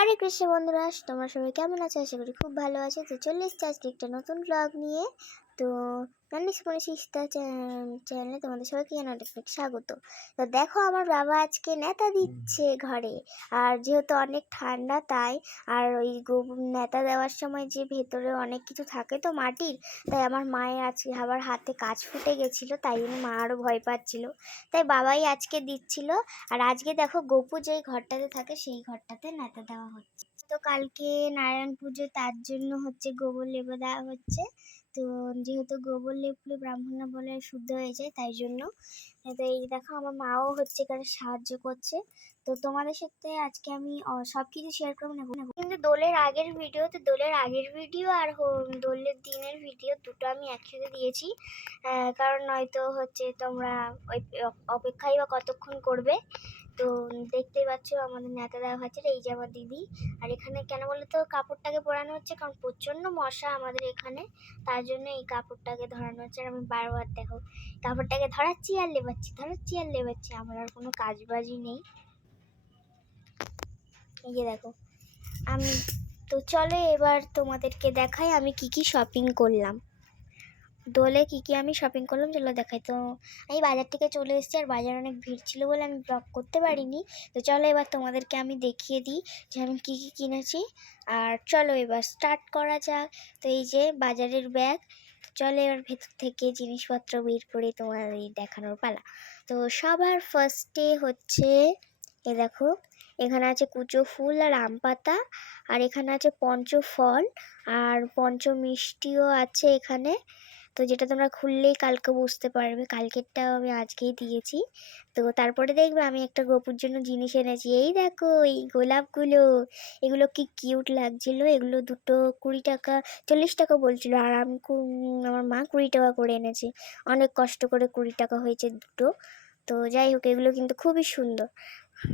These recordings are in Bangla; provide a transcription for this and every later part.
হরে কৃষ্ণ বন্ধুরা, তোমরা সবাই কেমন আছো? আশা করি খুব ভালো আছো। তো চলে এসেছি আজকে একটা নতুন ব্লগ নিয়ে। তো চ্যানেলে তোমাদের সবাইকে অনেক স্বাগত। তো দেখো, আমার বাবা আজকে নেতা দিচ্ছে ঘরে। আর যেহেতু অনেক ঠান্ডা তাই, আর ওই নেতা দেওয়ার সময় যে ভেতরে অনেক কিছু থাকে তো মাটির, তাই আমার মায়ের আজকে আবার হাতে কাঁচ ফুটে গেছিলো, তাই জন্য মা আরও ভয় পাচ্ছিল। তাই বাবাই আজকে দিচ্ছিল। আর আজকে দেখো, গপু যেই ঘরটাতে থাকে সেই ঘরটাতে নেতা দেওয়া হচ্ছে। তো কালকে নারায়ণ পুজো, তার জন্য হচ্ছে গোবর লেপে দেওয়া হচ্ছে। তো যেহেতু গোবর লেপলে ব্রাহ্মণরা বলে শুদ্ধ হয়ে যায়, তাই জন্য। তো এই দেখো, আমার মাও হচ্ছে এখানে সাহায্য করছে। তো তোমাদের সাথে আজকে আমি সব কিছু শেয়ার করবো না, কিন্তু দোলের আগের ভিডিও আর দোলের দিনের ভিডিও দুটো আমি একসাথে দিয়েছি। কারণ নয়তো হচ্ছে তোমরা ওই অপেক্ষাই বা কতক্ষণ করবে। তো দেখতেই পাচ্ছ আমাদের নেতা দেওয়া হচ্ছে। এই যে আমার দিদি। আর এখানে কেন বলো তো কাপড়টাকে পরানো হচ্ছে, কারণ প্রচণ্ড মশা আমাদের এখানে, তার জন্য এই কাপড়টাকে ধরানো হচ্ছে। আর আমি বারবার দেখো কাপড়টাকে ধরাচ্ছি আর লেবাচ্ছি, আমার আর কোনো কাজবাজই নেই। এই যে দেখো আমি। তো চলো এবার তোমাদেরকে দেখাই আমি কি শপিং করলাম। দোলে কি আমি শপিং করলাম চলো দেখাই। তো আমি বাজার থেকে চলে এসেছি, আর বাজার অনেক ভিড় ছিল বলে আমি ব্লগ করতে পারিনি। তো চলো এবার তোমাদেরকে আমি দেখিয়ে দিই যে আমি কি কিনেছি। আর চলো এবার স্টার্ট করা যাক। তো এই যে বাজারের ব্যাগ। চলো এবার ভেতর থেকে জিনিসপত্র বের করে তোমাদের দেখানোর পালা। তো সবার ফার্স্টে হচ্ছে এ দেখো, এখানে আছে কুচো ফুল আর আম পাতা, আর এখানে আছে পঞ্চফল আর পঞ্চ মিষ্টিও আছে এখানে। তো যেটা তোমরা খুললেই কালকে বুঝতে পারবে, কালকেরটাও আমি আজকেই দিয়েছি। তো তারপরে দেখবে আমি একটা গপুর জন্য জিনিস এনেছি। এই দেখো এই গোলাপগুলো, এগুলো কি কিউট লাগছিল। এগুলো দুটো 20 টাকা 40 টাকা বলছিল, আর আমি আমার মা 20 টাকা করে এনেছে। অনেক কষ্ট করে 20 টাকা হয়েছে দুটো। তো যাই হোক, এগুলো কিন্তু খুবই সুন্দর।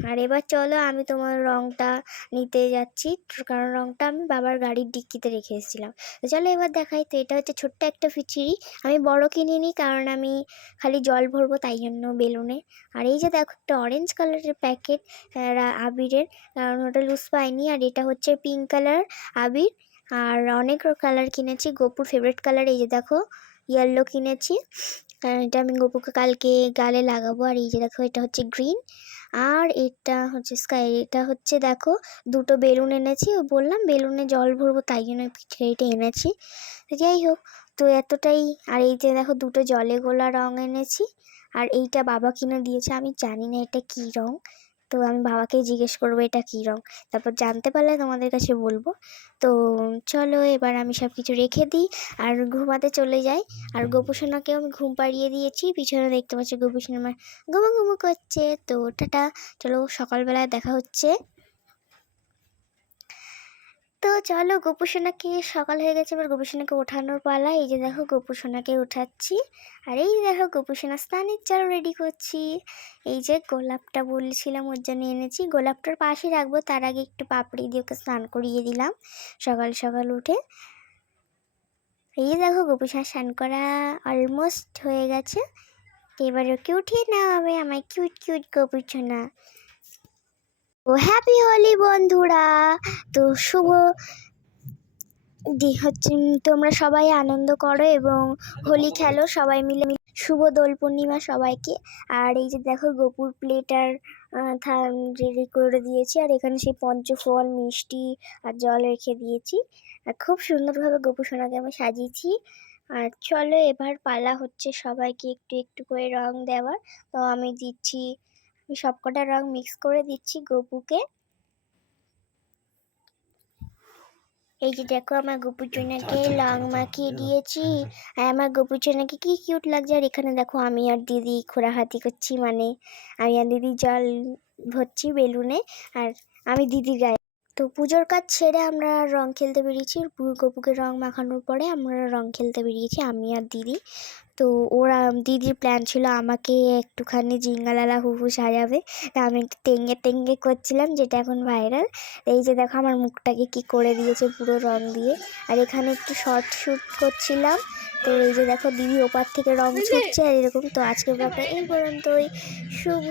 আর এবার চলো আমি তোমার রঙটা নিতে যাচ্ছি, কারণ রঙটা আমি বাবার গাড়ির ডিক্কিতে রেখে এসেছিলাম। তো চলো এবার দেখাই। তো এটা হচ্ছে ছোট্ট একটা ফিচিরি, আমি বড় কিনিনি কারণ আমি খালি জল ভরবো তাই জন্য বেলুনে। আর এই যে দেখো একটা অরেঞ্জ কালারের প্যাকেট আবিরের, কারণ ওটা লুজ পাইনি। আর এটা হচ্ছে পিঙ্ক কালার আবির। আর অনেক কালার কিনেছি, গপুর ফেভারিট কালার এই যে দেখো ইয়েলো কিনেছি, কারণ এটা আমি গপুকে কালকে গালে লাগাবো। আর এই যে দেখো এটা হচ্ছে গ্রিন, আর এটা হচ্ছে স্কাই। এটা হচ্ছে দেখো দুটো বেলুন এনেছি, বললাম বেলুনে জল ভরবো তাই জন্য এটা এনেছি। যাই হোক, তো এতটাই। আর এই যে দেখো দুটো জলে গোলা রং এনেছি, আর এইটা বাবা কিনে দিয়েছে, আমি জানি না এটা কী রং। তো আমি বাবাকেই জিজ্ঞেস করবো এটা কী রং, তারপর জানতে পারলে তোমাদের কাছে বলবো। তো চলো এবার আমি সব কিছু রেখে দিই আর ঘুমাতে চলে যাই। আর গোপুসোনাকেও আমি ঘুম পাড়িয়ে দিয়েছি, পিছনে দেখতে পাচ্ছি গোপুসোনা আমার ঘুমো করছে। তো টাটা, চলো সকালবেলায় দেখা হচ্ছে। তো চলো গোপুসোনাকে, সকাল হয়ে গেছে, এবার গোপুসোনাকে ওঠানোর পালা। এই যে দেখো গোপুসোনাকে ওঠাচ্ছি, আর এই দেখো গোপুসোনা স্নানের জল রেডি করছি। এই যে গোলাপটা বলছিলাম ওর জন্য এনেছি, গোলাপটার পাশে রাখবো, তার আগে একটু পাপড়ি দিয়ে ওকে স্নান করিয়ে দিলাম সকাল সকাল উঠে। এই যে দেখো গোপুসোনা স্নান করা অলমোস্ট হয়ে গেছে। এবার ওকে উঠিয়ে নেওয়া হবে, আমার কিউট গোপুসোনা। ও হ্যাপি হোলি বন্ধুরা। তো শুভ হচ্ছে তোমরা সবাই আনন্দ করো এবং হোলি খেলো সবাই মিলে। শুভ দোল পূর্ণিমা সবাইকে। আর এই যে দেখো গোপুর প্লেট আর রেডি করে দিয়েছি, আর এখানে সেই পঞ্চফল মিষ্টি আর জল রেখে দিয়েছি। আর খুব সুন্দরভাবে গোপু সোনাকে আমি সাজিয়েছি। আর চলো এবার পালা হচ্ছে সবাইকে একটু একটু করে রং দেওয়ার। তো আমি দিচ্ছি, আমি সবকটা রং মিক্স করে দিচ্ছি গপুকে। এই যে দেখো আমার গোপুচোনাকে রং মাখিয়ে দিয়েছি, আর আমার গোপুচোনাকে কি কিউট লাগছে। আর এখানে দেখো আমি আর দিদি খোঁড়াহাতি করছি, মানে আমি আর দিদি জল ভরছি বেলুনে, আর আমি দিদির গায়ে। তো পুজোর কাজ ছেড়ে আমরা রং খেলতে বেরিয়েছি, গপুকে রং মাখানোর পরে আমরা রং খেলতে বেরিয়েছি আমি আর দিদি। তো ওরা দিদির প্ল্যান ছিল আমাকে একটুখানি জিঙ্গালালা হুহু সাজাবে, তা আমি একটু টেঙ্গে করছিলাম, যেটা এখন ভাইরাল। এই যে দেখো আমার মুখটাকে কি করে দিয়েছে পুরো রং দিয়ে। আর এখানে একটু শর্ট শ্যুট করছিলাম। তো এই যে দেখো দিদি ওপার থেকে রং ছুটছে আর এরকম। তো আজকে ব্লগটা এই পর্যন্তই। শুভ